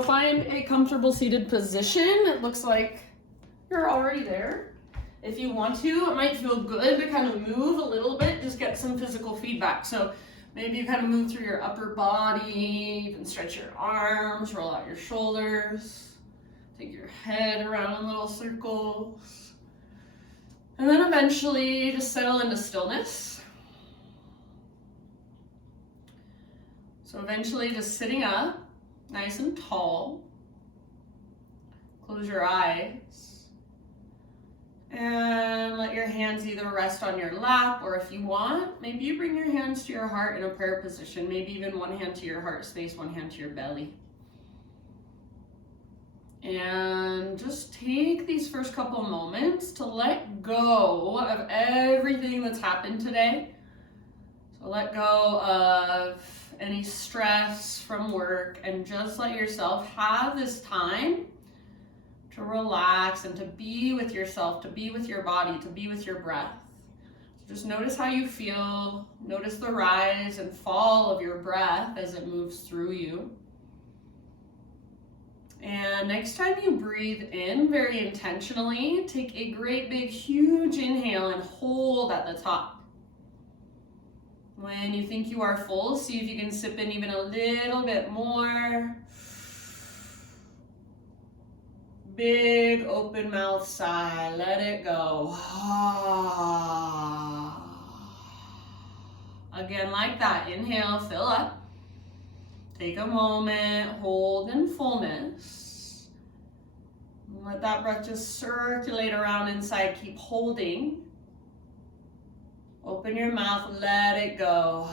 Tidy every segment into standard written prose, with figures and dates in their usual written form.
So find a comfortable seated position. It looks like you're already there. If you want to, it might feel good to kind of move a little bit, just get some physical feedback. So maybe you kind of move through your upper body, even stretch your arms, roll out your shoulders, take your head around in little circles. And then eventually just settle into stillness. So eventually just sitting up, nice and tall. Close your eyes. And let your hands either rest on your lap, or if you want, maybe you bring your hands to your heart in a prayer position. Maybe even one hand to your heart space, one hand to your belly. And just take these first couple moments to let go of everything that's happened today. So let go of any stress from work and just let yourself have this time to relax and to be with yourself, to be with your body, to be with your breath. So just notice how you feel. Notice the rise and fall of your breath as it moves through you. And next time you breathe in very intentionally, take a great big huge inhale and hold at the top. When you think you are full, see if you can sip in even a little bit more. Big open mouth sigh, let it go. Again, like that, inhale, fill up. Take a moment, hold in fullness. Let that breath just circulate around inside, keep holding. Open your mouth, let it go.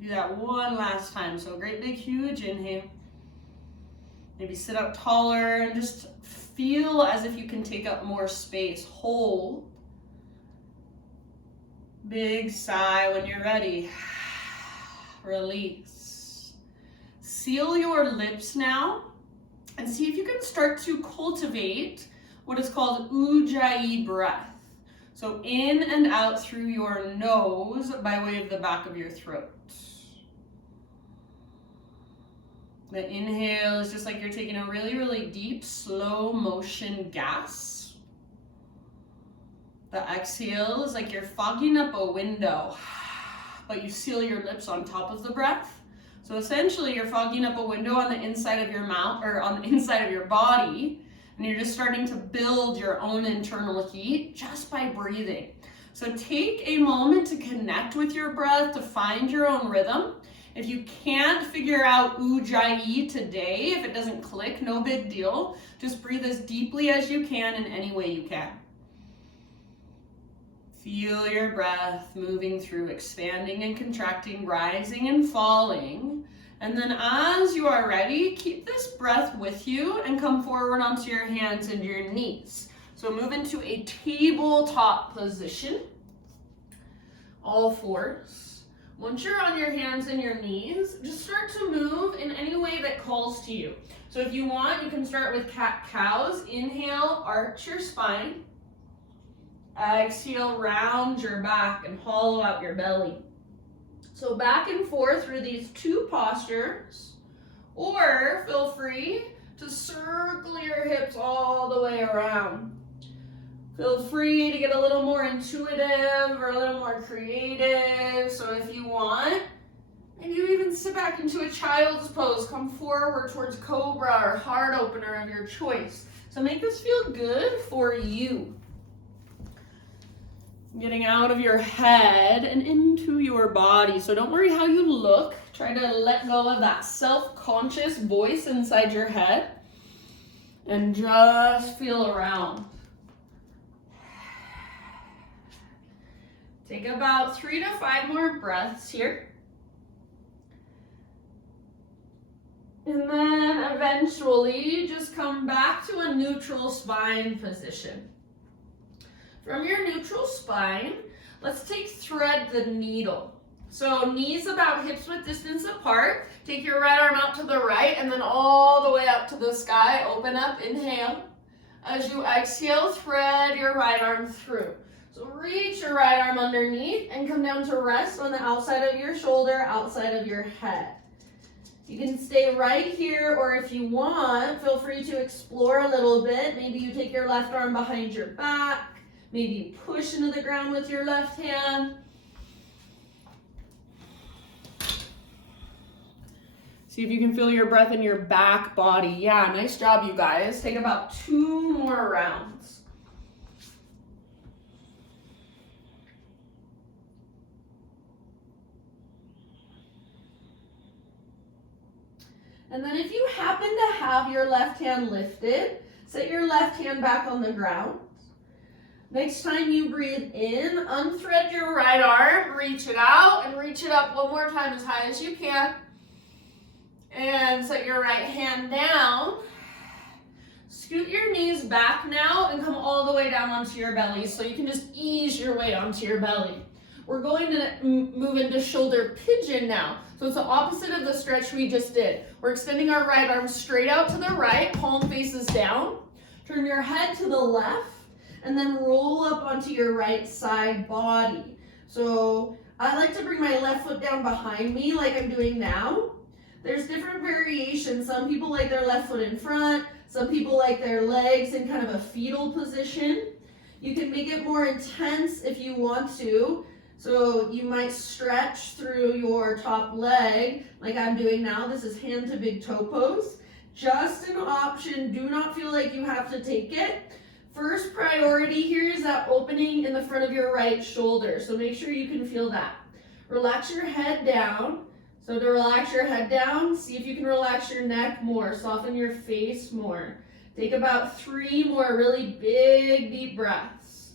Do that one last time. So great big huge inhale. Maybe sit up taller and just feel as if you can take up more space. Hold. Big sigh when you're ready. Release. Seal your lips now and see if you can start to cultivate what is called Ujjayi breath. So in and out through your nose by way of the back of your throat. The inhale is just like you're taking a really, really deep, slow motion gas. The exhale is like you're fogging up a window, but you seal your lips on top of the breath. So essentially you're fogging up a window on the inside of your mouth or on the inside of your body, and you're just starting to build your own internal heat just by breathing. So take a moment to connect with your breath, to find your own rhythm. If you can't figure out Ujjayi today, if it doesn't click, no big deal. Just breathe as deeply as you can in any way you can. Feel your breath moving through, expanding and contracting, rising and falling. And then as you are ready, keep this breath with you and come forward onto your hands and your knees. So move into a tabletop position, all fours. Once you're on your hands and your knees, just start to move in any way that calls to you. So if you want, you can start with cat-cows. Inhale, arch your spine. Exhale, round your back and hollow out your belly. So back and forth through these two postures, or feel free to circle your hips all the way around. Feel free to get a little more intuitive or a little more creative. So if you want, maybe you even sit back into a child's pose. Come forward towards cobra or heart opener of your choice. So make this feel good for you. Getting out of your head and into your body. So don't worry how you look. Try to let go of that self-conscious voice inside your head and just feel around. Take about 3 to 5 more breaths here. And then eventually just come back to a neutral spine position. From your neutral spine, let's thread the needle. So knees about hips width distance apart. Take your right arm out to the right and then all the way up to the sky. Open up, inhale. As you exhale, thread your right arm through. So reach your right arm underneath and come down to rest on the outside of your shoulder, outside of your head. You can stay right here, or if you want, feel free to explore a little bit. Maybe you take your left arm behind your back. Maybe you push into the ground with your left hand. See if you can feel your breath in your back body. Yeah, nice job, you guys. Take about 2 more rounds. And then if you happen to have your left hand lifted, set your left hand back on the ground. Next time you breathe in, unthread your right arm, reach it out, and reach it up one more time as high as you can. And set your right hand down. Scoot your knees back now and come all the way down onto your belly, so you can just ease your way onto your belly. We're going to move into shoulder pigeon now. So it's the opposite of the stretch we just did. We're extending our right arm straight out to the right, palm faces down. Turn your head to the left, and then roll up onto your right side body. So I like to bring my left foot down behind me like I'm doing now. There's different variations. Some people like their left foot in front. Some people like their legs in kind of a fetal position. You can make it more intense if you want to. So you might stretch through your top leg like I'm doing now. This is hand to big toe pose. Just an option. Do not feel like you have to take it. First priority here is that opening in the front of your right shoulder. So make sure you can feel that. Relax your head down. So to relax your head down, see if you can relax your neck more. Soften your face more. Take about 3 more really big, deep breaths.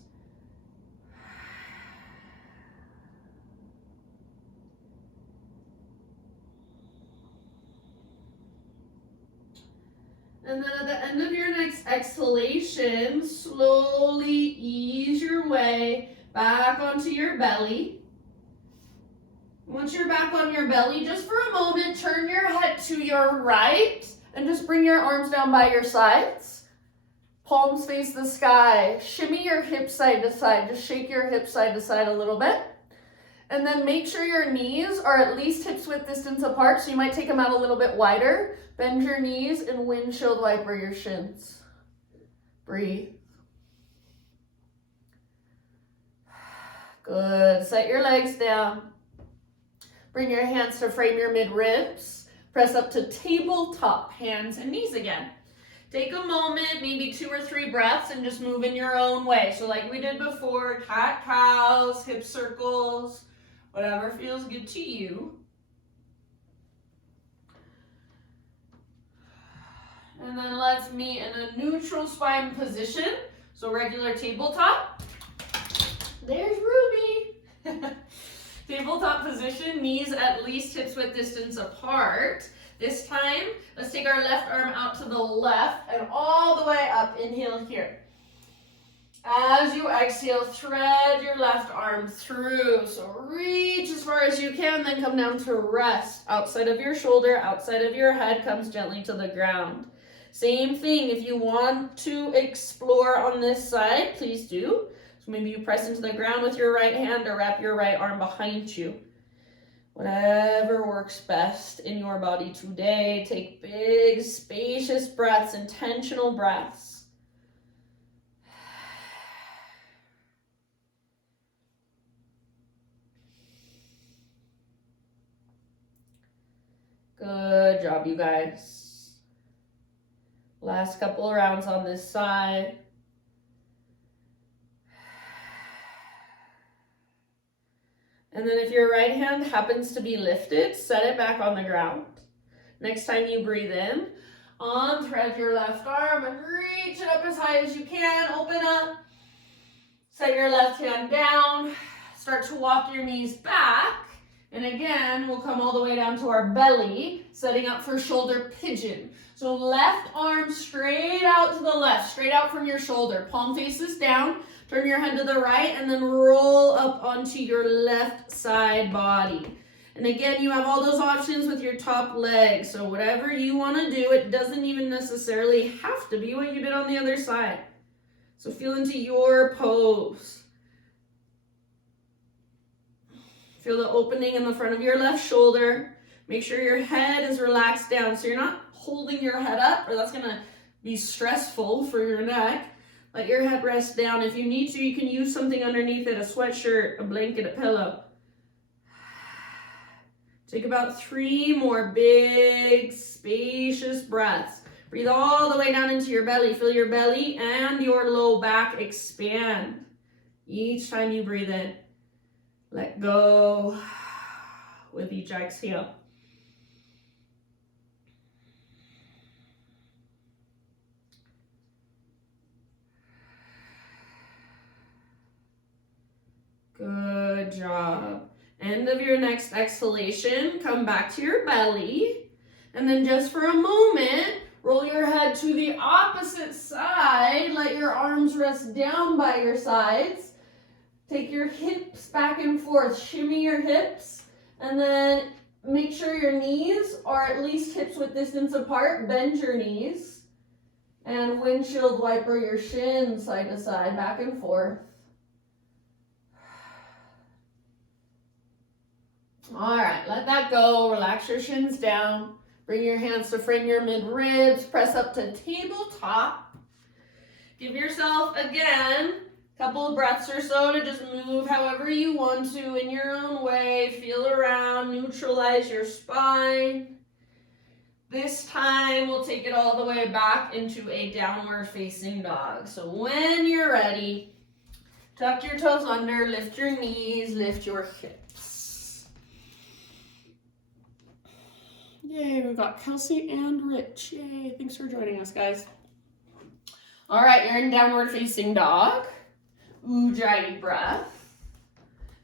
And then at the end of your next exhalation, slowly ease your way back onto your belly. Once you're back on your belly, just for a moment, turn your head to your right and just bring your arms down by your sides. Palms face the sky. Shimmy your hips side to side. Just shake your hips side to side a little bit. And then make sure your knees are at least hips width distance apart, so you might take them out a little bit wider. Bend your knees and windshield wiper your shins. Breathe. Good. Set your legs down. Bring your hands to frame your mid-ribs. Press up to tabletop, hands and knees again. Take a moment, maybe 2 or 3 breaths, and just move in your own way. So like we did before, cat-cows, hip circles, whatever feels good to you. And then let's meet in a neutral spine position. So regular tabletop. There's Ruby. Tabletop position, knees at least hips width distance apart. This time, let's take our left arm out to the left and all the way up. Inhale here. As you exhale, thread your left arm through. So reach as far as you can, then come down to rest. Outside of your shoulder, outside of your head, comes gently to the ground. Same thing, if you want to explore on this side, please do. So maybe you press into the ground with your right hand or wrap your right arm behind you. Whatever works best in your body today. Take big, spacious breaths, intentional breaths. Good job, you guys. Last couple of rounds on this side. And then if your right hand happens to be lifted, set it back on the ground. Next time you breathe in, unthread your left arm and reach it up as high as you can. Open up. Set your left hand down. Start to walk your knees back. And again, we'll come all the way down to our belly, setting up for shoulder pigeon. So left arm straight out to the left, straight out from your shoulder. Palm faces down. Turn your head to the right and then roll up onto your left side body. And again, you have all those options with your top leg. So whatever you want to do, it doesn't even necessarily have to be what you did on the other side. So feel into your pose. Feel the opening in the front of your left shoulder. Make sure your head is relaxed down so you're not holding your head up, or that's gonna be stressful for your neck. Let your head rest down. If you need to, you can use something underneath it, a sweatshirt, a blanket, a pillow. Take about 3 more big, spacious breaths. Breathe all the way down into your belly. Feel your belly and your low back expand. Each time you breathe in, let go with each exhale. Good job. End of your next exhalation, come back to your belly, and then just for a moment, roll your head to the opposite side. Let your arms rest down by your sides. Take your hips back and forth. Shimmy your hips, and then make sure your knees are at least hips width distance apart. Bend your knees, and windshield wiper your shins side to side, back and forth. All right, let that go. Relax your shins down. Bring your hands to frame your mid-ribs. Press up to tabletop. Give yourself, again, a couple of breaths or so to just move however you want to in your own way. Feel around, neutralize your spine. This time, we'll take it all the way back into a downward facing dog. So when you're ready, tuck your toes under, lift your knees, lift your hips. Yay, we've got Kelsey and Rich. Yay, thanks for joining us, guys. All right, you're in downward facing dog. Ujjayi breath.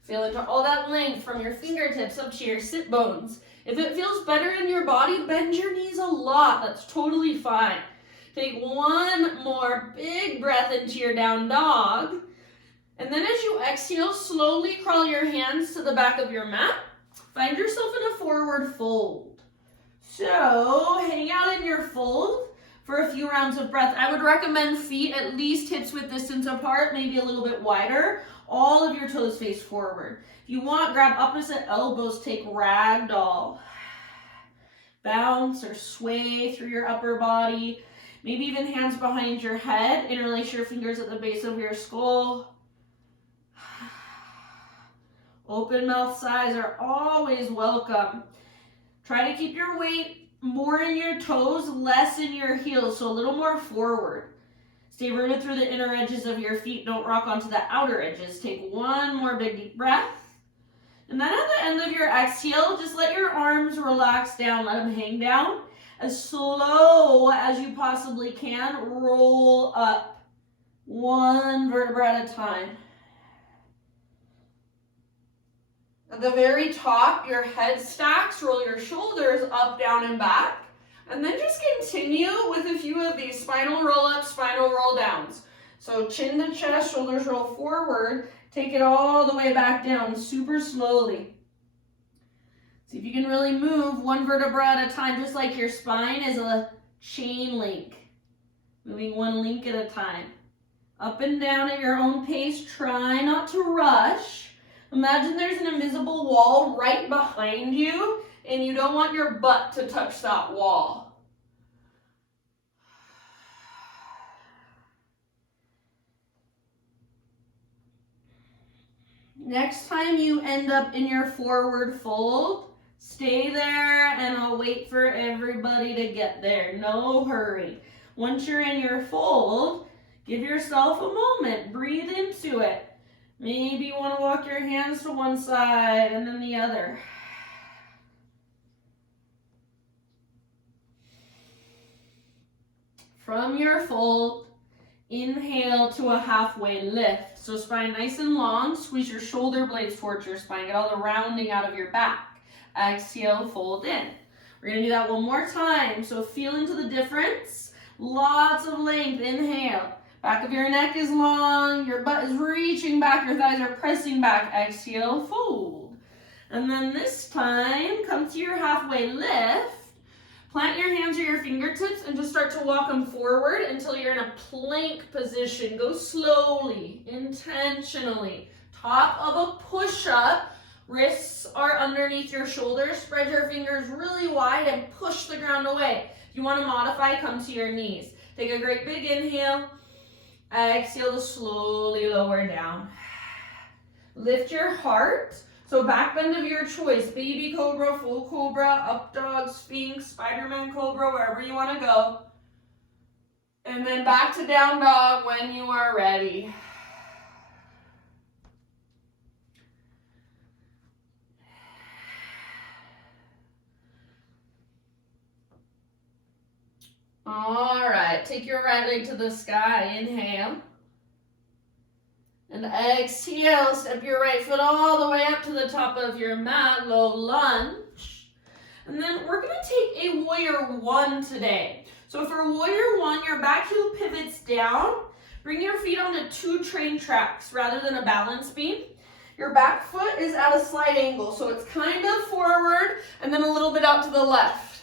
Feel into all that length from your fingertips up to your sit bones. If it feels better in your body, bend your knees a lot. That's totally fine. Take one more big breath into your down dog. And then as you exhale, slowly crawl your hands to the back of your mat. Find yourself in a forward fold. So, hang out in your fold for a few rounds of breath. I would recommend feet at least hips width distance apart, maybe a little bit wider. All of your toes face forward. If you want, grab opposite elbows, take ragdoll. Bounce or sway through your upper body. Maybe even hands behind your head. Interlace your fingers at the base of your skull. Open mouth sighs are always welcome. Try to keep your weight more in your toes, less in your heels, so a little more forward. Stay rooted through the inner edges of your feet. Don't rock onto the outer edges. Take one more big deep breath. And then at the end of your exhale, just let your arms relax down. Let them hang down. As slow as you possibly can, roll up. One vertebra at a time. At the very top, your head stacks, roll your shoulders up, down, and back. And then just continue with a few of these spinal roll-ups, spinal roll-downs. So chin to chest, shoulders roll forward. Take it all the way back down, super slowly. See if you can really move one vertebra at a time, just like your spine is a chain link. Moving one link at a time. Up and down at your own pace. Try not to rush. Imagine there's an invisible wall right behind you, and you don't want your butt to touch that wall. Next time you end up in your forward fold, stay there, and I'll wait for everybody to get there. No hurry. Once you're in your fold, give yourself a moment. Breathe into it. Maybe you want to walk your hands to one side and then the other. From your fold, inhale to a halfway lift. So spine nice and long. Squeeze your shoulder blades towards your spine. Get all the rounding out of your back. Exhale, fold in. We're going to do that one more time. So feel into the difference. Lots of length. Inhale. Back of your neck is long, your butt is reaching back, your thighs are pressing back. Exhale, fold. And then this time, come to your halfway lift. Plant your hands or your fingertips and just start to walk them forward until you're in a plank position. Go slowly, intentionally. Top of a push-up, Wrists are underneath your shoulders. Spread your fingers really wide and push the ground away. If you want to modify, come to your knees. Take a great big inhale. Exhale to slowly lower down. Lift your heart. So back bend of your choice. Baby cobra, full cobra, up dog, sphinx, Spider-Man cobra, wherever you want to go. And then back to down dog when you are ready. All right, take your right leg to the sky. Inhale. And exhale, step your right foot all the way up to the top of your mat, low lunge. And then we're gonna take a warrior one today. So for warrior one, your back heel pivots down. Bring your feet onto 2 train tracks rather than a balance beam. Your back foot is at a slight angle, so it's kind of forward and then a little bit out to the left.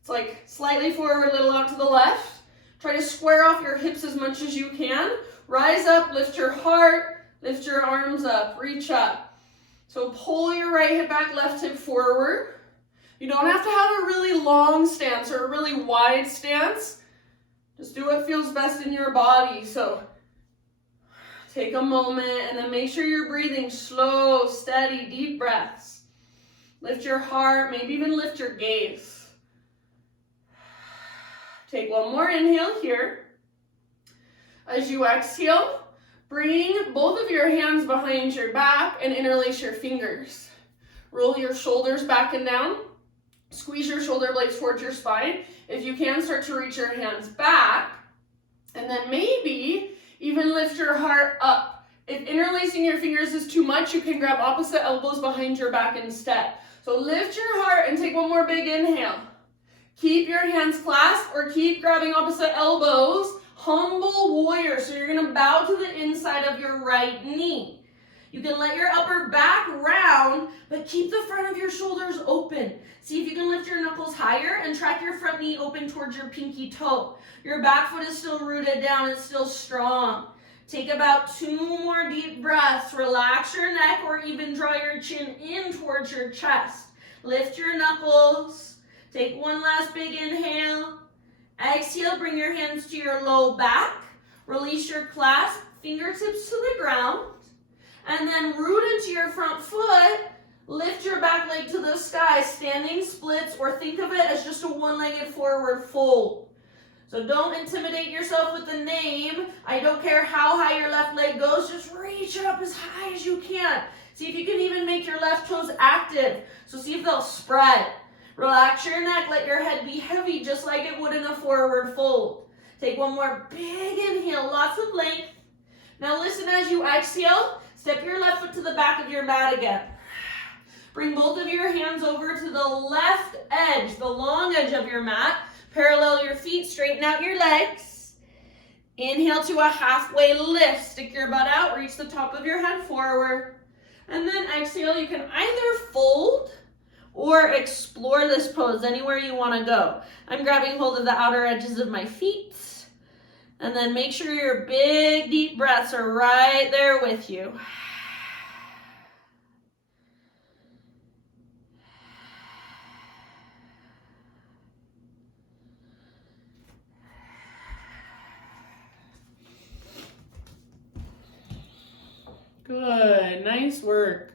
It's like slightly forward, a little out to the left. Try to square off your hips as much as you can. Rise up, lift your heart, lift your arms up, reach up. So pull your right hip back, left hip forward. You don't have to have a really long stance or a really wide stance. Just do what feels best in your body. So take a moment and then make sure you're breathing slow, steady, deep breaths. Lift your heart, maybe even lift your gaze. Take one more inhale here. As you exhale, bring both of your hands behind your back and interlace your fingers. Roll your shoulders back and down. Squeeze your shoulder blades towards your spine. If you can, start to reach your hands back. And then maybe even lift your heart up. If interlacing your fingers is too much, you can grab opposite elbows behind your back instead. So lift your heart and take one more big inhale. Keep your hands clasped or keep grabbing opposite elbows. Humble warrior, so you're gonna bow to the inside of your right knee. You can let your upper back round, but keep the front of your shoulders open. See if you can lift your knuckles higher and track your front knee open towards your pinky toe. Your back foot is still rooted down, it's still strong. Take about 2 more deep breaths. Relax your neck or even draw your chin in towards your chest. Lift your knuckles. Take one last big inhale. Exhale, bring your hands to your low back. Release your clasp, fingertips to the ground. And then root into your front foot. Lift your back leg to the sky, standing splits, or think of it as just a one-legged forward fold. So don't intimidate yourself with the name. I don't care how high your left leg goes, just reach it up as high as you can. See if you can even make your left toes active. So see if they'll spread. Relax your neck, let your head be heavy just like it would in a forward fold. Take one more big inhale, lots of length. Now listen as you exhale, step your left foot to the back of your mat again. Bring both of your hands over to the left edge, the long edge of your mat. Parallel your feet, straighten out your legs. Inhale to a halfway lift, stick your butt out, reach the top of your head forward. And then exhale, you can either fold or explore this pose anywhere you want to go. I'm grabbing hold of the outer edges of my feet. And then make sure your big deep breaths are right there with you. Good, nice work.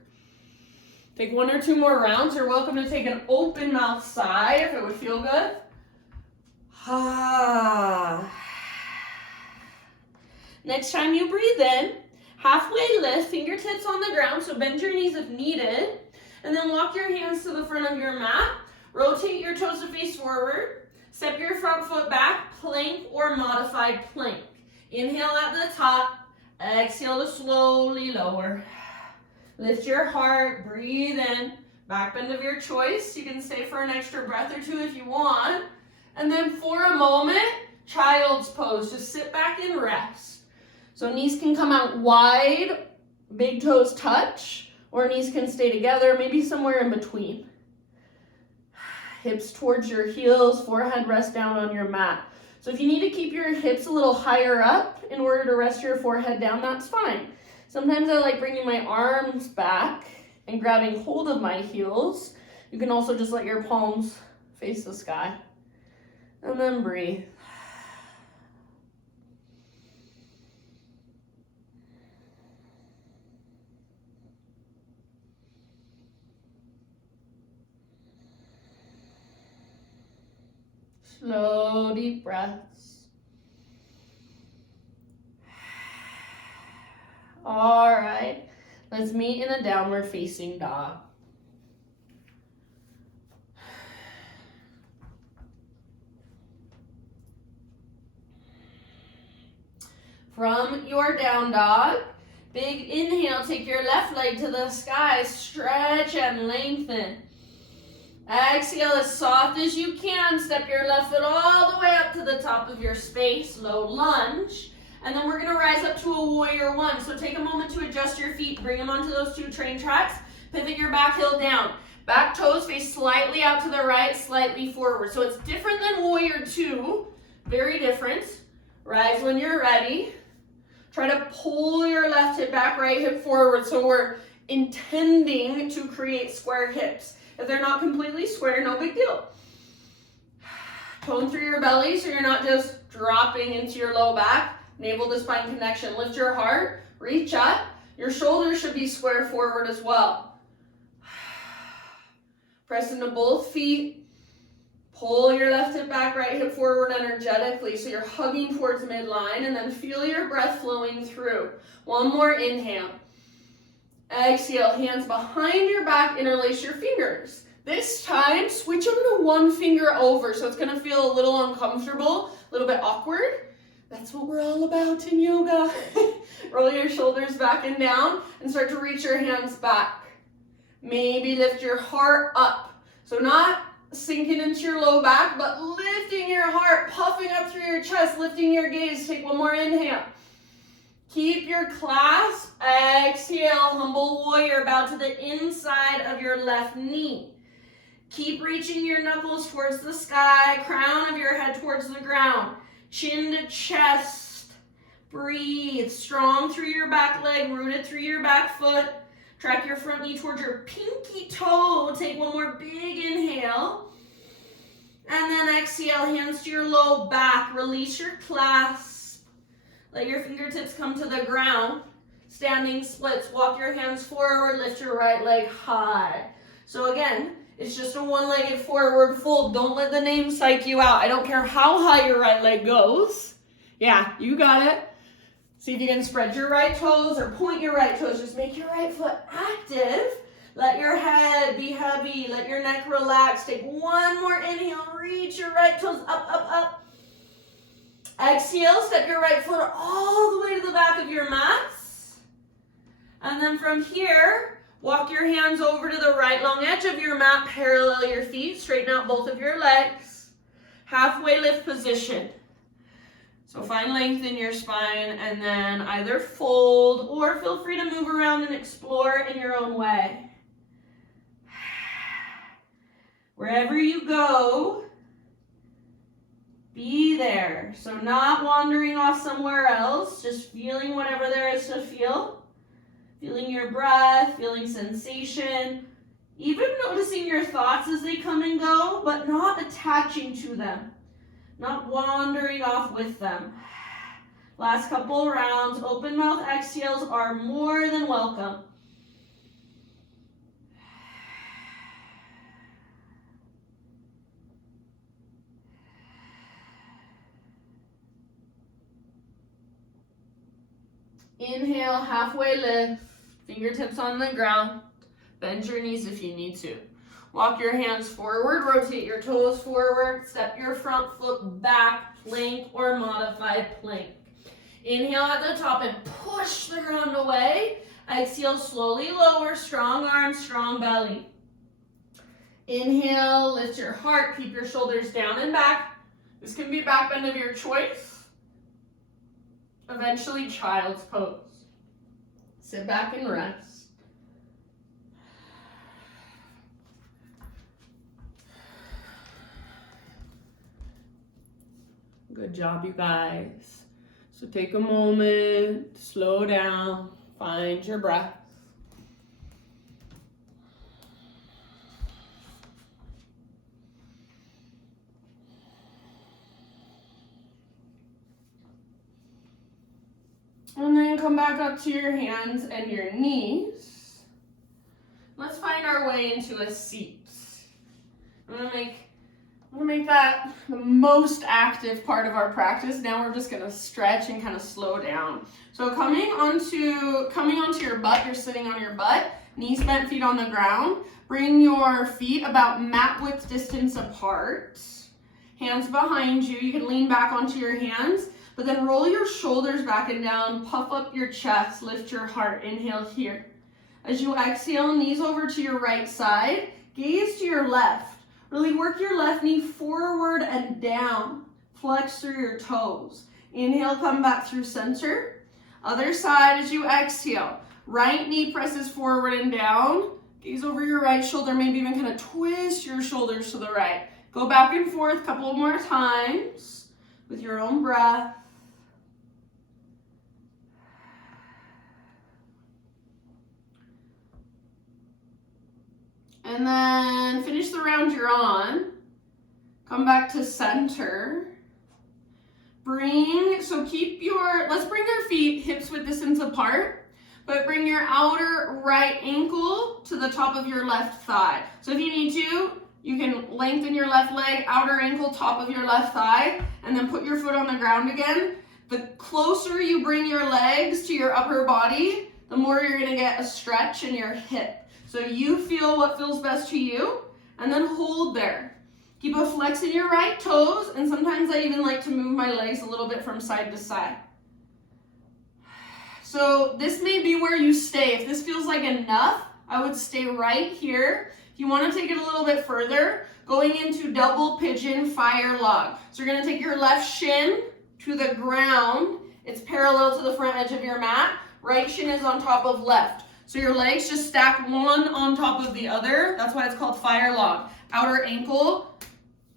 Take 1 or 2 more rounds. You're welcome to take an open mouth sigh if it would feel good. Next time you breathe in, halfway lift, fingertips on the ground, so bend your knees if needed, and then walk your hands to the front of your mat. Rotate your toes to face forward. Step your front foot back, plank or modified plank. Inhale at the top, exhale to slowly lower. Lift your heart, breathe in, back bend of your choice. You can stay for an extra breath or 2 if you want. And then for a moment, child's pose. Just sit back and rest. So knees can come out wide, big toes touch, or knees can stay together, maybe somewhere in between. Hips towards your heels, forehead rest down on your mat. So if you need to keep your hips a little higher up in order to rest your forehead down, that's fine. Sometimes I like bringing my arms back and grabbing hold of my heels. You can also just let your palms face the sky. And then breathe. Slow, deep breaths. All right, let's meet in a downward facing dog. From your down dog, big inhale, take your left leg to the sky, stretch and lengthen. Exhale as soft as you can, step your left foot all the way up to the top of your space, low lunge. And then we're gonna rise up to a warrior one. So take a moment to adjust your feet, bring them onto those 2 train tracks, pivot your back heel down. Back toes face slightly out to the right, slightly forward. So it's different than warrior two, very different. Rise when you're ready. Try to pull your left hip back, right hip forward. So we're intending to create square hips. If they're not completely square, no big deal. Tone through your belly so you're not just dropping into your low back. Navel to spine connection. Lift your heart, reach up. Your shoulders should be square forward as well. Press into both feet. Pull your left hip back, right hip forward energetically so you're hugging towards midline, and then feel your breath flowing through. One more inhale. Exhale, hands behind your back, interlace your fingers. This time, switch them to one finger over, so it's gonna feel a little uncomfortable, a little bit awkward. That's what we're all about in yoga. Roll your shoulders back and down and start to reach your hands back. Maybe lift your heart up. So not sinking into your low back, but lifting your heart, puffing up through your chest, lifting your gaze. Take one more inhale. Keep your clasp. Exhale, humble warrior. Bow to the inside of your left knee. Keep reaching your knuckles towards the sky, crown of your head towards the ground. Chin to chest. Breathe. Strong through your back leg, rooted through your back foot. Track your front knee towards your pinky toe. Take one more big inhale. And then exhale, hands to your low back. Release your clasp. Let your fingertips come to the ground. Standing splits. Walk your hands forward. Lift your right leg high. So again, it's just a one-legged forward fold. Don't let the name psych you out. I don't care how high your right leg goes. Yeah, you got it. See if you can spread your right toes or point your right toes. Just make your right foot active. Let your head be heavy. Let your neck relax. Take one more inhale. Reach your right toes up, up, up. Exhale, step your right foot all the way to the back of your mats. And then from here, walk your hands over to the right long edge of your mat. Parallel your feet. Straighten out both of your legs. Halfway lift position. So find length in your spine and then either fold or feel free to move around and explore in your own way. Wherever you go, be there. So not wandering off somewhere else, just feeling whatever there is to feel. Feeling your breath, feeling sensation, even noticing your thoughts as they come and go, but not attaching to them. Not wandering off with them. Last couple rounds, open mouth exhales are more than welcome. Inhale, halfway lift, fingertips on the ground. Bend your knees if you need to. Walk your hands forward, rotate your toes forward, step your front foot back, plank or modified plank. Inhale at the top and push the ground away. Exhale, slowly lower, strong arms, strong belly. Inhale, lift your heart, keep your shoulders down and back. This can be back bend of your choice. Eventually, child's pose. Sit back and rest. Good job, you guys. So take a moment, slow down, find your breath. And then come back up to your hands and your knees. Let's find our way into a seat. I'm gonna make that the most active part of our practice. Now we're just gonna stretch and kind of slow down. So coming onto your butt, you're sitting on your butt, knees bent, feet on the ground. Bring your feet about mat width distance apart. Hands behind you. You can lean back onto your hands, but then roll your shoulders back and down, puff up your chest, lift your heart. Inhale here. As you exhale, knees over to your right side, gaze to your left. Really work your left knee forward and down. Flex through your toes. Inhale, come back through center. Other side as you exhale. Right knee presses forward and down. Gaze over your right shoulder, maybe even kind of twist your shoulders to the right. Go back and forth a couple more times with your own breath. And then finish the round you're on. Come back to center. Let's bring our feet hips width distance apart, but bring your outer right ankle to the top of your left thigh. So if you need to, you can lengthen your left leg, outer ankle, top of your left thigh, and then put your foot on the ground again. The closer you bring your legs to your upper body, the more you're gonna get a stretch in your hip. So you feel what feels best to you, and then hold there. Keep a flex in your right toes, and sometimes I even like to move my legs a little bit from side to side. So this may be where you stay. If this feels like enough, I would stay right here. If you want to take it a little bit further, going into double pigeon fire log. So you're going to take your left shin to the ground. It's parallel to the front edge of your mat. Right shin is on top of left. So your legs just stack one on top of the other. That's why it's called fire log. Outer ankle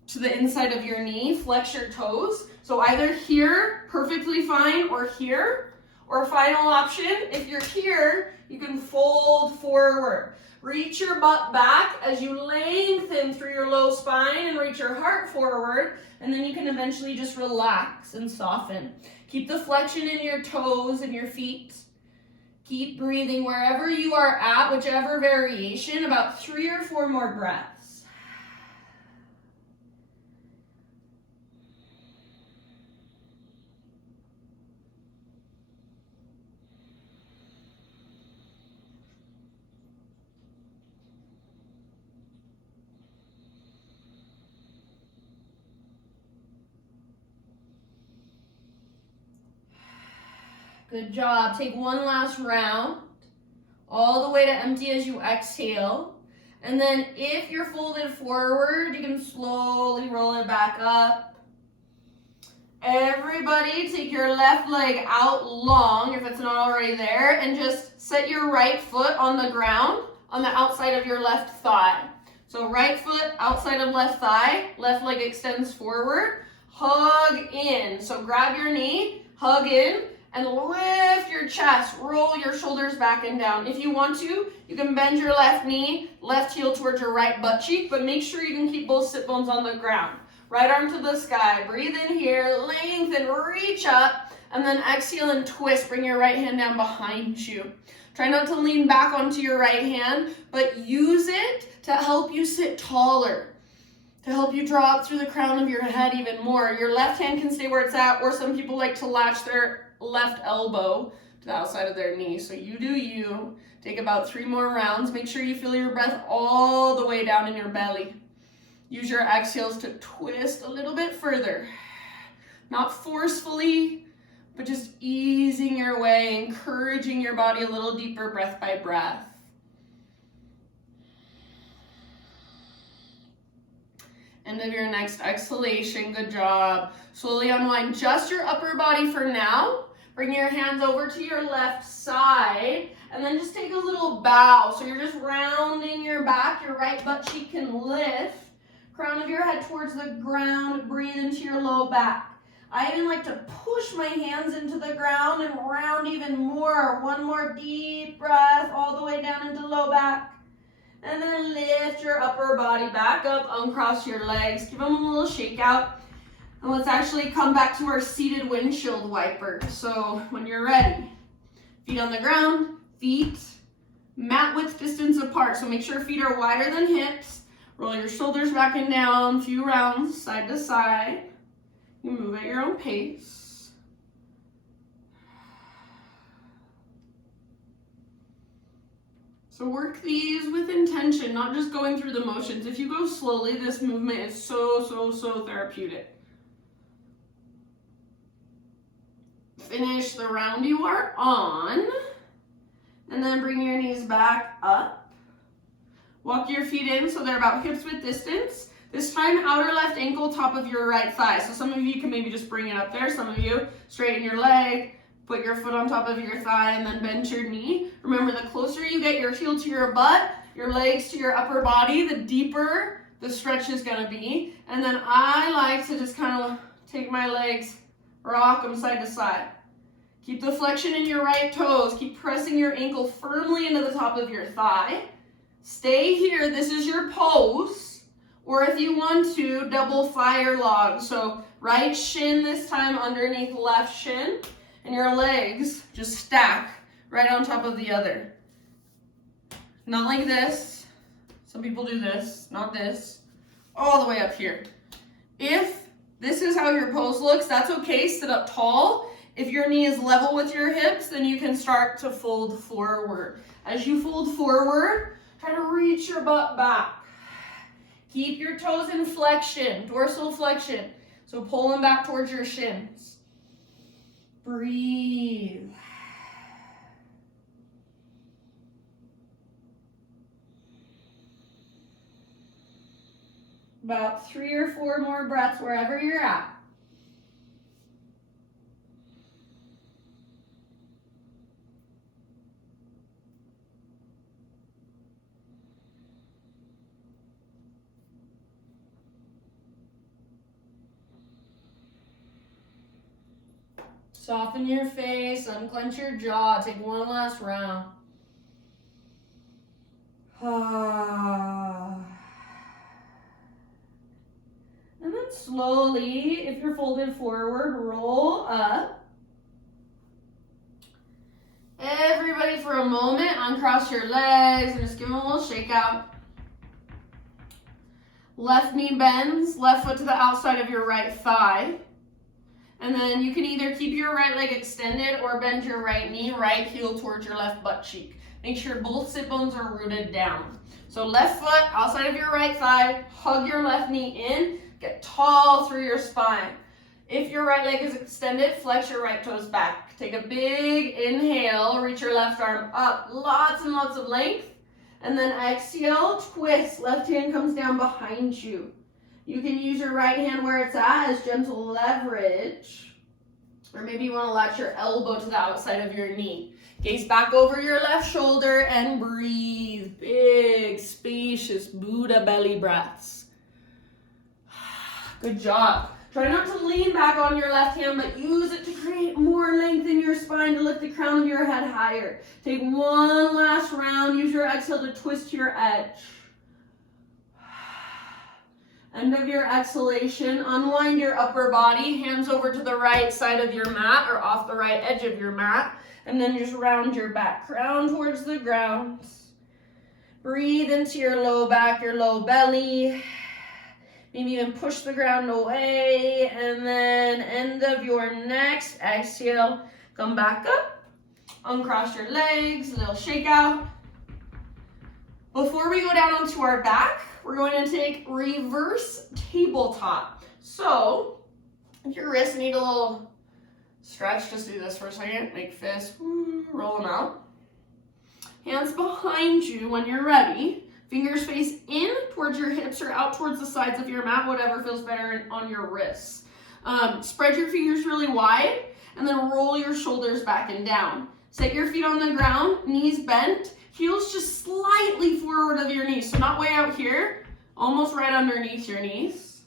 to the inside of your knee. Flex your toes. So either here, perfectly fine, or here. Or final option, if you're here, you can fold forward. Reach your butt back as you lengthen through your low spine and reach your heart forward. And then you can eventually just relax and soften. Keep the flexion in your toes and your feet. Keep breathing wherever you are at, whichever variation, about 3 or 4 more breaths. Good job. Take one last round, all the way to empty as you exhale. And then if you're folded forward, you can slowly roll it back up. Everybody take your left leg out long, if it's not already there, and just set your right foot on the ground on the outside of your left thigh. So right foot outside of left thigh, left leg extends forward, hug in. So grab your knee, hug in, and lift your chest, roll your shoulders back and down. If you want to, you can bend your left knee, left heel towards your right butt cheek, but make sure you can keep both sit bones on the ground. Right arm to the sky, breathe in here, lengthen, reach up, and then exhale and twist. Bring your right hand down behind you. Try not to lean back onto your right hand, but use it to help you sit taller, to help you draw up through the crown of your head even more. Your left hand can stay where it's at, or some people like to latch their left elbow to the outside of their knee. So you do you. Take about 3 more rounds. Make sure you feel your breath all the way down in your belly. Use your exhales to twist a little bit further. Not forcefully, but just easing your way, encouraging your body a little deeper breath by breath. End of your next exhalation. Good job. Slowly unwind just your upper body for now. Bring your hands over to your left side and then just take a little bow. So you're just rounding your back. Your right butt cheek can lift. Crown of your head towards the ground. Breathe into your low back. I even like to push my hands into the ground and round even more. One more deep breath all the way down into low back. And then lift your upper body back up, uncross your legs. Give them a little shake out. And let's actually come back to our seated windshield wiper. So when you're ready, feet on the ground, feet mat width distance apart. So make sure feet are wider than hips. Roll your shoulders back and down, a few rounds, side to side. You move at your own pace. So work these with intention, not just going through the motions. If you go slowly, this movement is so therapeutic. Finish the round you are on, and then bring your knees back up. Walk your feet in so they're about hips width distance. This time, outer left ankle, top of your right thigh. So some of you can maybe just bring it up there. Some of you straighten your leg, put your foot on top of your thigh, and then bend your knee. Remember, the closer you get your heel to your butt, your legs to your upper body, the deeper the stretch is gonna be. And then I like to just kind of take my legs, rock them side to side. Keep the flexion in your right toes. Keep pressing your ankle firmly into the top of your thigh. Stay here. This is your pose. Or if you want to, double fire log. So right shin this time underneath left shin. And your legs just stack right on top of the other. Not like this. Some people do this, not this. All the way up here. If this is how your pose looks, that's okay. Sit up tall. If your knee is level with your hips, then you can start to fold forward. As you fold forward, try to reach your butt back. Keep your toes in flexion, dorsal flexion. So pull them back towards your shins. Breathe. About 3 or 4 more breaths wherever you're at. Soften your face, unclench your jaw, take one last round. And then slowly, if you're folded forward, roll up. Everybody for a moment, uncross your legs and just give them a little shake out. Left knee bends, left foot to the outside of your right thigh. And then you can either keep your right leg extended or bend your right knee, right heel towards your left butt cheek. Make sure both sit bones are rooted down. So left foot outside of your right thigh, hug your left knee in, get tall through your spine. If your right leg is extended, flex your right toes back. Take a big inhale, reach your left arm up, lots and lots of length. And then exhale, twist, left hand comes down behind you. You can use your right hand where it's at as gentle leverage. Or maybe you want to latch your elbow to the outside of your knee. Gaze back over your left shoulder and breathe. Big, spacious Buddha belly breaths. Good job. Try not to lean back on your left hand, but use it to create more length in your spine to lift the crown of your head higher. Take one last round. Use your exhale to twist your edge. End of your exhalation, unwind your upper body, hands over to the right side of your mat or off the right edge of your mat, and then just round your back, crown towards the ground. Breathe into your low back, your low belly. Maybe even push the ground away, and then end of your next exhale, come back up, uncross your legs, a little shake out. Before we go down onto our back, we're going to take reverse tabletop. So, if your wrists need a little stretch, just do this for a second. Make fists, roll them out. Hands behind you when you're ready. Fingers face in towards your hips or out towards the sides of your mat, whatever feels better on your wrists. Spread your fingers really wide and then roll your shoulders back and down. Set your feet on the ground, knees bent, heels just slightly forward of your knees. So not way out here, almost right underneath your knees.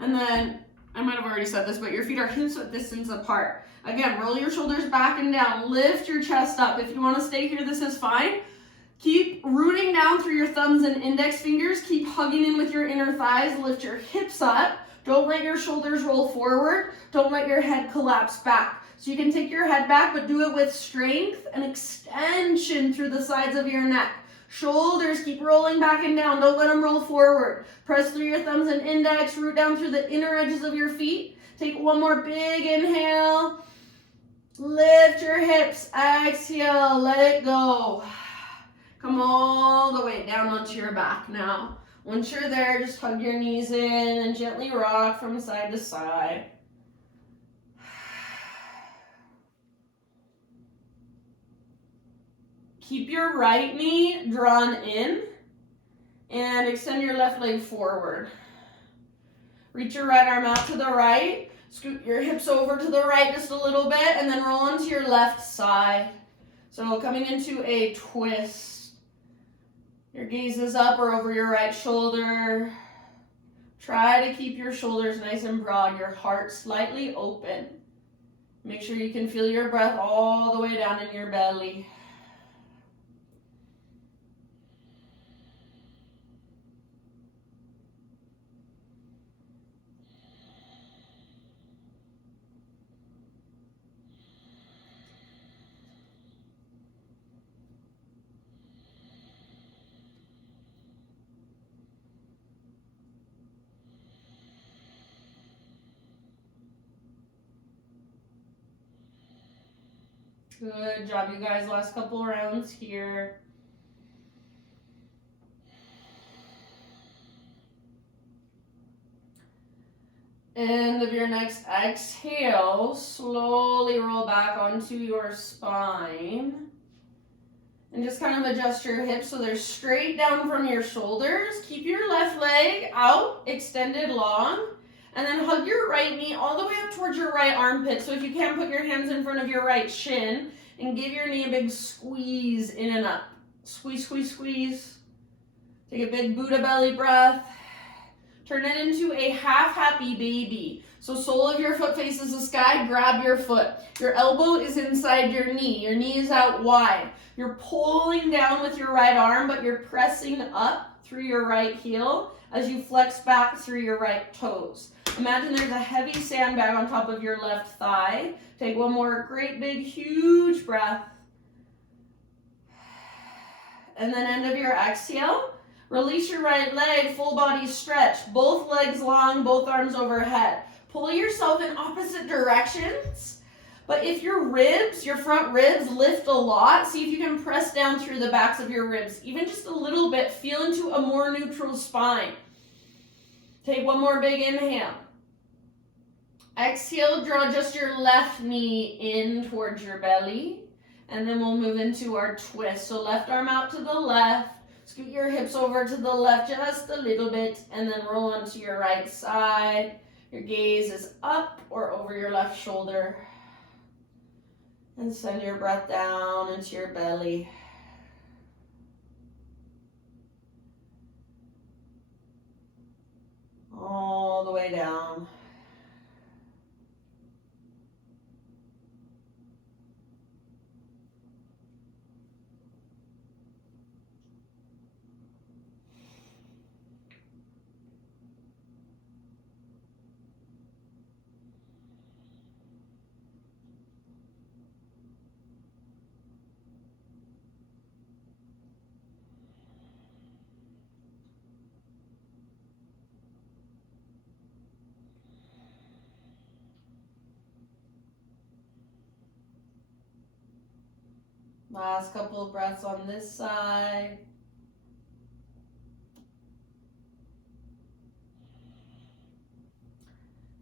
And then, I might have already said this, but your feet are hips width distance apart. Again, roll your shoulders back and down. Lift your chest up. If you want to stay here, this is fine. Keep rooting down through your thumbs and index fingers. Keep hugging in with your inner thighs. Lift your hips up. Don't let your shoulders roll forward. Don't let your head collapse back. So you can take your head back, but do it with strength and extension through the sides of your neck. Shoulders keep rolling back and down. Don't let them roll forward. Press through your thumbs and index. Root down through the inner edges of your feet. Take one more big inhale. Lift your hips. Exhale. Let it go. Come all the way down onto your back now. Once you're there, just hug your knees in and gently rock from side to side. Keep your right knee drawn in and extend your left leg forward. Reach your right arm out to the right. Scoot your hips over to the right just a little bit and then roll onto your left side. So coming into a twist. Your gaze is up or over your right shoulder. Try to keep your shoulders nice and broad, your heart slightly open. Make sure you can feel your breath all the way down in your belly. Good job, you guys. Last couple rounds here. End of your next exhale, slowly roll back onto your spine. And just kind of adjust your hips so they're straight down from your shoulders. Keep your left leg out, extended long. And then hug your right knee all the way up towards your right armpit. So if you can, put your hands in front of your right shin and give your knee a big squeeze in and up. Squeeze, squeeze, squeeze. Take a big Buddha belly breath. Turn it into a half happy baby. So sole of your foot faces the sky, grab your foot. Your elbow is inside your knee. Your knee is out wide. You're pulling down with your right arm, but you're pressing up through your right heel as you flex back through your right toes. Imagine there's a heavy sandbag on top of your left thigh. Take one more great big huge breath. And then end of your exhale, release your right leg, full body stretch. Both legs long, both arms overhead. Pull yourself in opposite directions. But if your ribs, your front ribs lift a lot, see if you can press down through the backs of your ribs. Even just a little bit, feel into a more neutral spine. Take one more big inhale. Exhale, draw just your left knee in towards your belly. And then we'll move into our twist. So left arm out to the left. Scoot your hips over to the left just a little bit. And then roll onto your right side. Your gaze is up or over your left shoulder. And send your breath down into your belly. All the way down. Last couple of breaths on this side.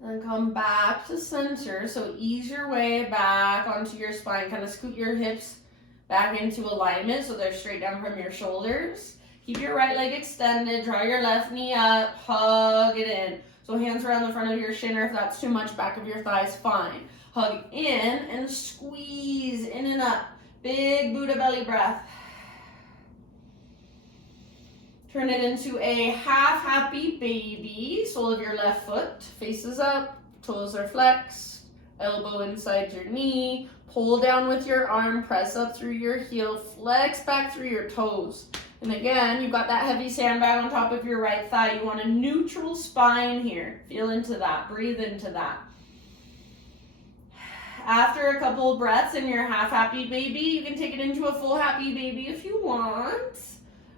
And come back to center. So ease your way back onto your spine. Kind of scoot your hips back into alignment so they're straight down from your shoulders. Keep your right leg extended. Draw your left knee up. Hug it in. So hands around the front of your shin, or if that's too much, back of your thighs, fine. Hug in and squeeze in and up. Big Buddha belly breath. Turn it into a half happy baby. Sole of your left foot faces up. Toes are flexed. Elbow inside your knee. Pull down with your arm. Press up through your heel. Flex back through your toes. And again, you've got that heavy sandbag on top of your right thigh. You want a neutral spine here. Feel into that. Breathe into that. After a couple of breaths in your half happy baby, you can take it into a full happy baby if you want.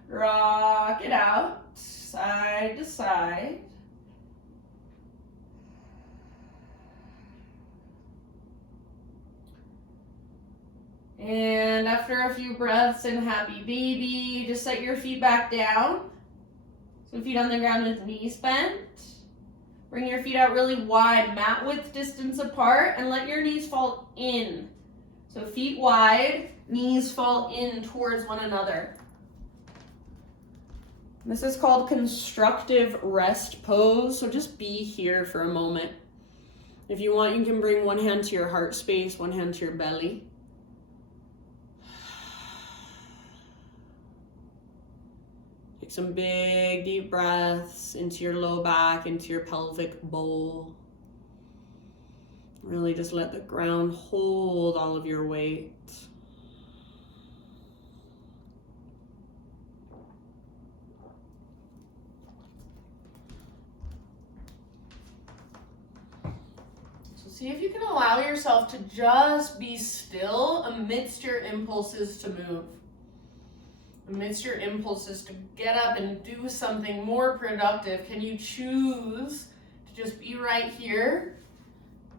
Rock it out, side to side. And after a few breaths in happy baby, just set your feet back down. So feet on the ground with knees bent. Bring your feet out really wide, mat width distance apart, and let your knees fall in. So feet wide, knees fall in towards one another. This is called constructive rest pose, so just be here for a moment. If you want, you can bring one hand to your heart space, one hand to your belly. Take some big deep breaths into your low back, into your pelvic bowl. Really just let the ground hold all of your weight. So see if you can allow yourself to just be still amidst your impulses to move. Amidst your impulses to get up and do something more productive, can you choose to just be right here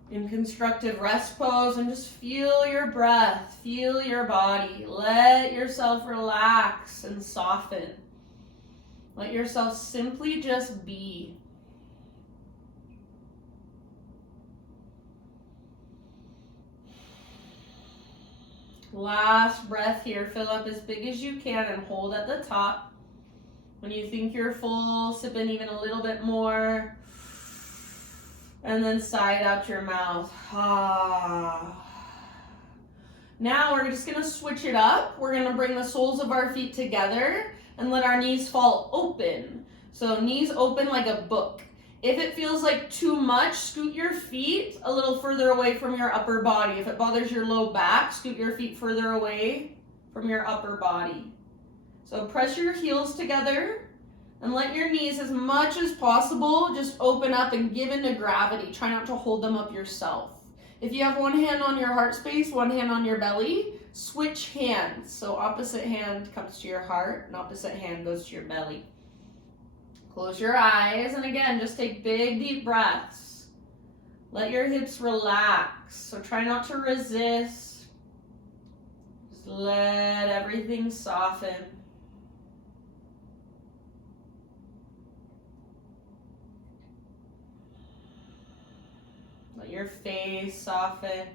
in constructive rest pose and just feel your breath, feel your body. Let yourself relax and soften. Let yourself simply just be. Last breath here. Fill up as big as you can and hold at the top. When you think you're full, sip in even a little bit more. And then sigh it out your mouth. Now we're just going to switch it up. We're going to bring the soles of our feet together and let our knees fall open. So knees open like a book. If it feels like too much, scoot your feet a little further away from your upper body. If it bothers your low back, scoot your feet further away from your upper body. So press your heels together and let your knees, as much as possible, just open up and give into gravity. Try not to hold them up yourself. If you have one hand on your heart space, one hand on your belly, switch hands. So opposite hand comes to your heart and opposite hand goes to your belly. Close your eyes, and again, just take big, deep breaths. Let your hips relax. So try not to resist. Just let everything soften. Let your face soften.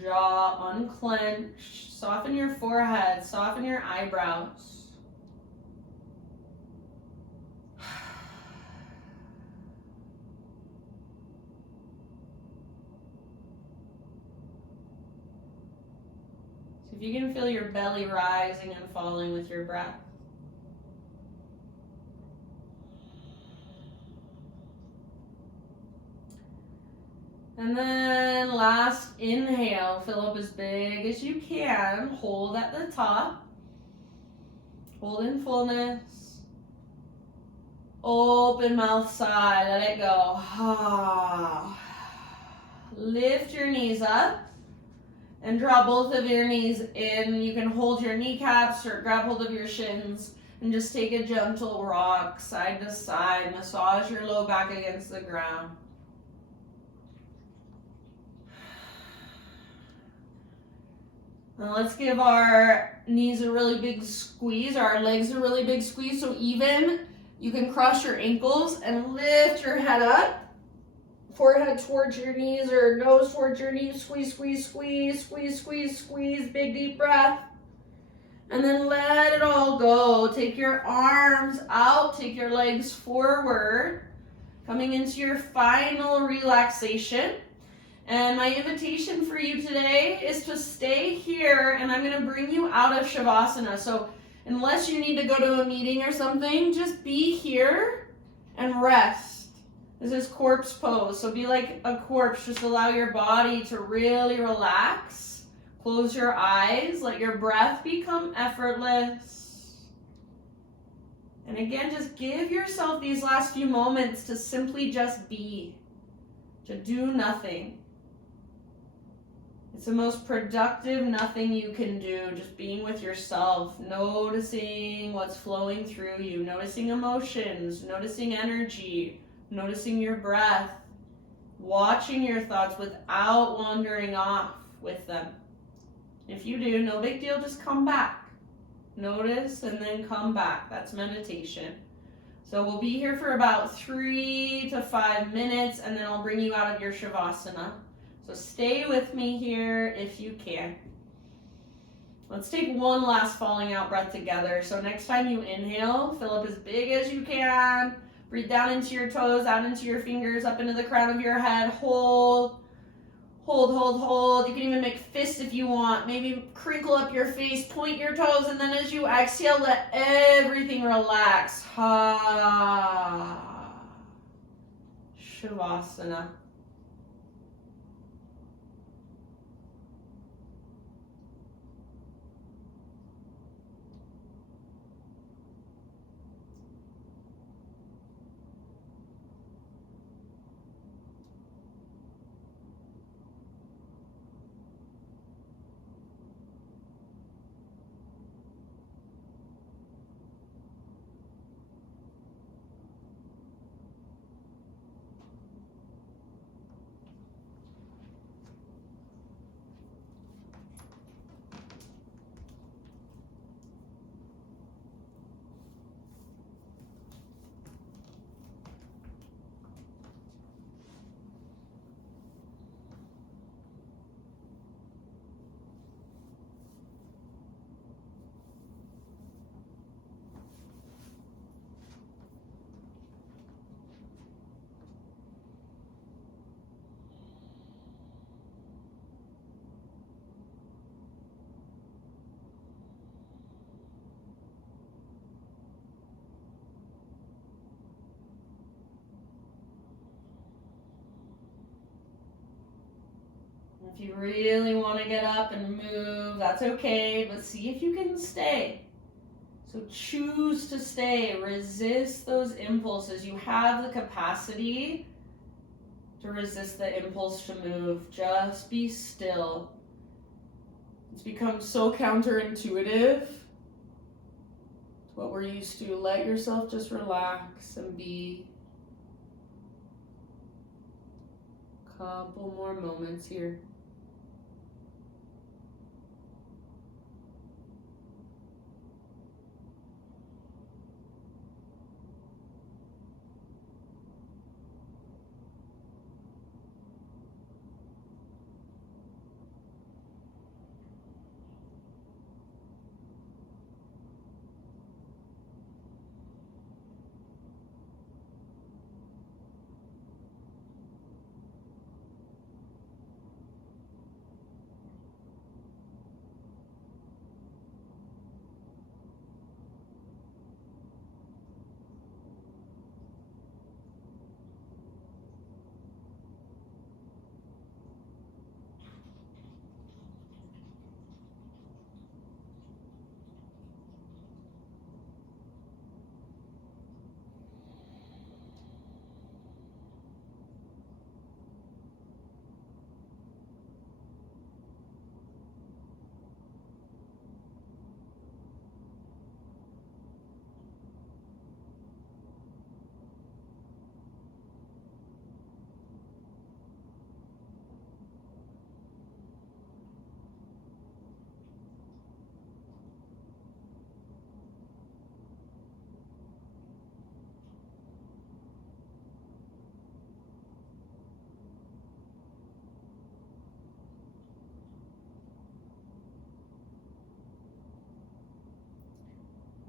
Jaw unclench. Soften your forehead. Soften your eyebrows. If you can feel your belly rising and falling with your breath. And then last inhale, fill up as big as you can. Hold at the top. Hold in fullness. Open mouth sigh, let it go. Lift your knees up. And draw both of your knees in. You can hold your kneecaps or grab hold of your shins and just take a gentle rock side to side. Massage your low back against the ground. Now let's give our knees a really big squeeze, our legs a really big squeeze. So even you can cross your ankles and lift your head up. Forehead towards your knees or nose towards your knees. Squeeze, squeeze, squeeze, squeeze, squeeze, squeeze. Big deep breath. And then let it all go. Take your arms out. Take your legs forward. Coming into your final relaxation. And my invitation for you today is to stay here, and I'm going to bring you out of Shavasana. So unless you need to go to a meeting or something, just be here and rest. This is corpse pose, so be like a corpse. Just allow your body to really relax. Close your eyes. Let your breath become effortless. And again, just give yourself these last few moments to simply just be, to do nothing. It's the most productive nothing you can do, just being with yourself, noticing what's flowing through you, noticing emotions, noticing energy, noticing your breath, watching your thoughts without wandering off with them. If you do, no big deal, just come back. Notice and then come back. That's meditation. So we'll be here for about 3 to 5 minutes, and then I'll bring you out of your Shavasana. So stay with me here if you can. Let's take one last falling out breath together. So next time you inhale, fill up as big as you can. Breathe down into your toes, out into your fingers, up into the crown of your head. Hold. Hold, hold, hold. You can even make fists if you want. Maybe crinkle up your face, point your toes, and then as you exhale, let everything relax. Ha. Shavasana. If you really want to get up and move, that's okay, but see if you can stay. So choose to stay. Resist those impulses. You have the capacity to resist the impulse to move. Just be still. It's become so counterintuitive to what we're used to. Let yourself just relax and be. Couple more moments here.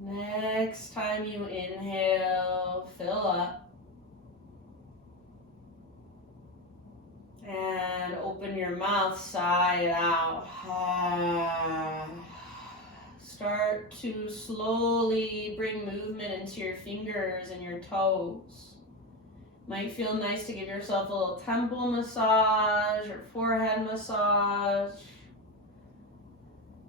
Next time you inhale, fill up. And open your mouth side out. Start to slowly bring movement into your fingers and your toes. Might feel nice to give yourself a little temple massage or forehead massage.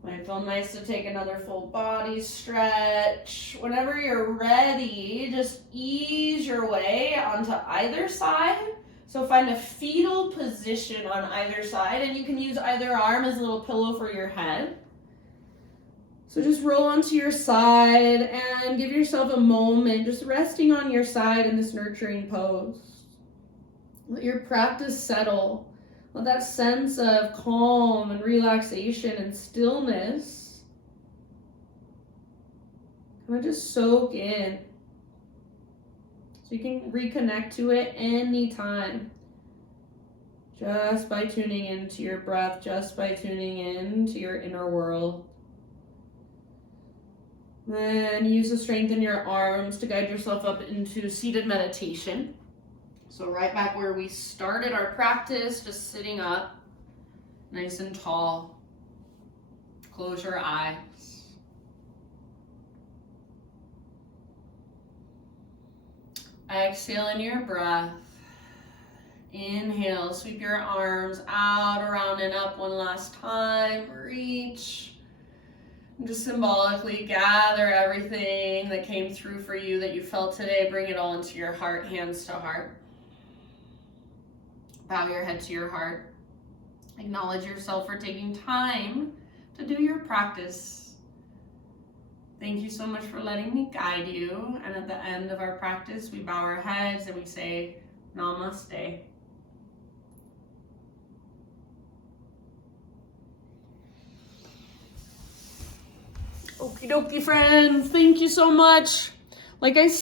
Might feel nice to take another full body stretch. Whenever you're ready, just ease your way onto either side. So find a fetal position on either side, and you can use either arm as a little pillow for your head. So just roll onto your side and give yourself a moment just resting on your side in this nurturing pose. Let your practice settle. Let that sense of calm and relaxation and stillness kind of just soak in. So you can reconnect to it anytime. Just by tuning into your breath, just by tuning into your inner world. Then use the strength in your arms to guide yourself up into seated meditation. So right back where we started our practice, just sitting up, nice and tall. Close your eyes. Exhale in your breath. Inhale, sweep your arms out, around, and up one last time. Reach. And just symbolically gather everything that came through for you that you felt today. Bring it all into your heart, hands to heart. Bow your head to your heart. Acknowledge yourself for taking time to do your practice. Thank you so much for letting me guide you. And at the end of our practice, we bow our heads and we say, Namaste. Okie dokie, friends. Thank you so much. Like I said,